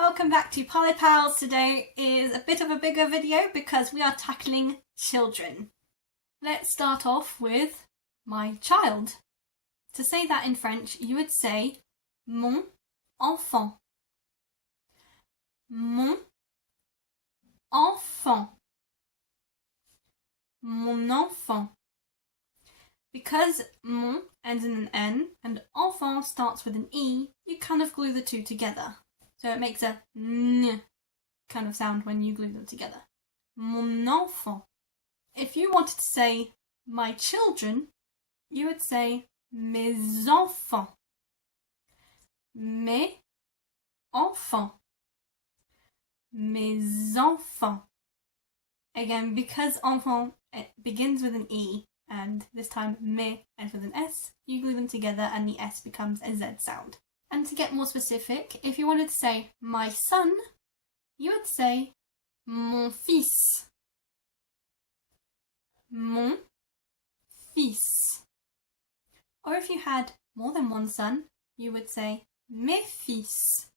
Welcome back to Parlez Pals. Today is a bit of a bigger video because we are tackling children. Let's start off with my child. To say that in French, you would say mon enfant. Mon enfant. Mon enfant. Because mon ends in an N and enfant starts with an E, you kind of glue the two together. So it makes a n kind of sound when you glue them together. Mon enfant. If you wanted to say my children, you would say mes enfants. Mes enfants. Mes enfants. Again, because enfant it begins with an E and this time mes ends with an S, you glue them together and the S becomes a Z sound. And to get more specific, if you wanted to say my son, you would say mon fils. Mon fils. Or if you had more than one son, you would say mes fils.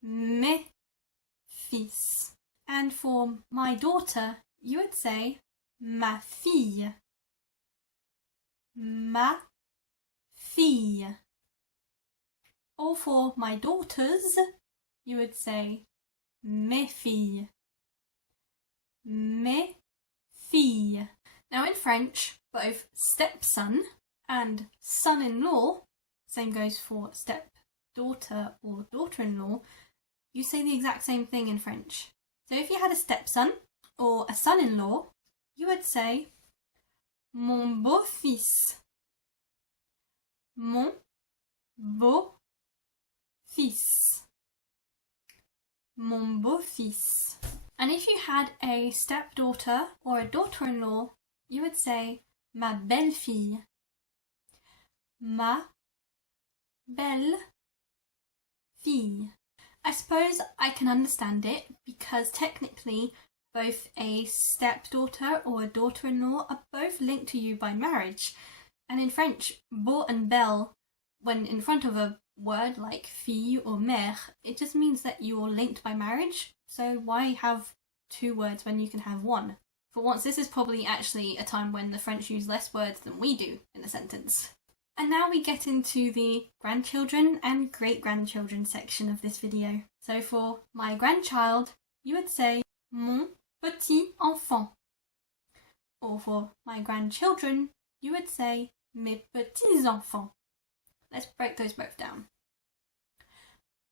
Mes fils. And for my daughter, you would say ma fille. Ma fille. Or for my daughters, you would say mes filles. Mes filles. Now in French, both stepson and son-in-law, same goes for stepdaughter or daughter-in-law, you say the exact same thing in French. So if you had a stepson or a son-in-law, you would say mon beau-fils. Mon beau-fils. Mon beau-fils. And if you had a stepdaughter or a daughter-in-law, you would say ma belle-fille. Ma belle-fille. I suppose I can understand it because technically both a stepdaughter or a daughter-in-law are both linked to you by marriage. And in French, beau and belle, when in front of a word like fille or mère, it just means that you're linked by marriage. So why have two words when you can have one? For once, this is probably actually a time when the French use less words than we do in a sentence. And now we get into the grandchildren and great-grandchildren section of this video. So for my grandchild, you would say mon petit enfant. Or for my grandchildren, you would say mes petits enfants. Let's break those both down.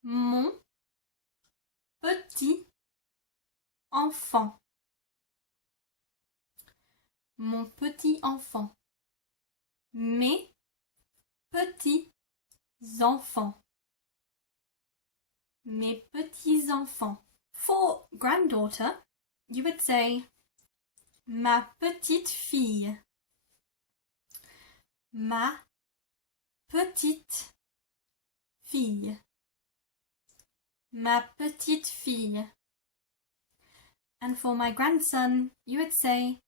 Mon petit enfant. Mon petit enfant. Mes petits enfants. Mes petits enfants. For granddaughter, you would say ma petite fille. Ma petite fille. Ma petite fille. And for my grandson, you would say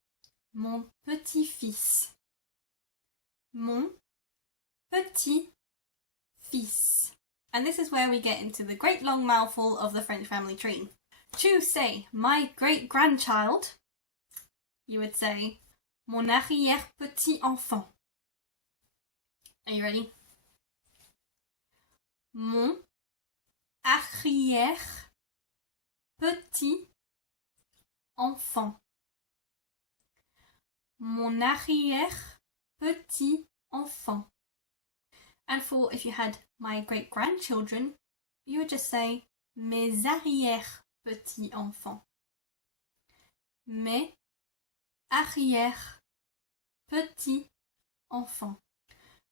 mon petit-fils. Mon petit-fils. And this is where we get into the great long mouthful of the French family tree. To say my great-grandchild, you would say mon arrière-petit-enfant. Are you ready? Mon arrière-petit-enfant. Mon arrière-petit-enfant. And for if you had my great-grandchildren, you would just say mes arrière-petits-enfants. Mes arrière-petits-enfants.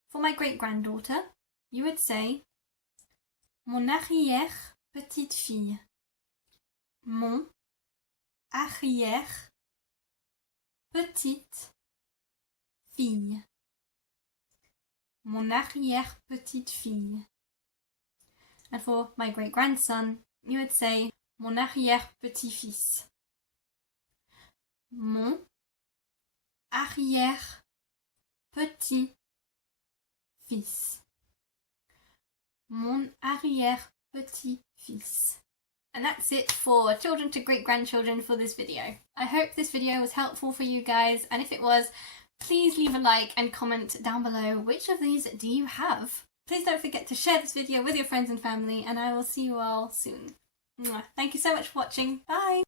For my great-granddaughter, you would say mon arrière-petite-fille. Mon arrière-petite-fille. Mon arrière-petite-fille. And for my great-grandson, you would say mon arrière-petit-fils. Mon arrière-petit-fils. Mon arrière-petit fils. And that's it for children to great-grandchildren for this video. I hope this video was helpful for you guys, and if it was, please leave a like and comment down below which of these do you have. Please don't forget to share this video with your friends and family, and I will see you all soon. Mwah. Thank you so much for watching. Bye!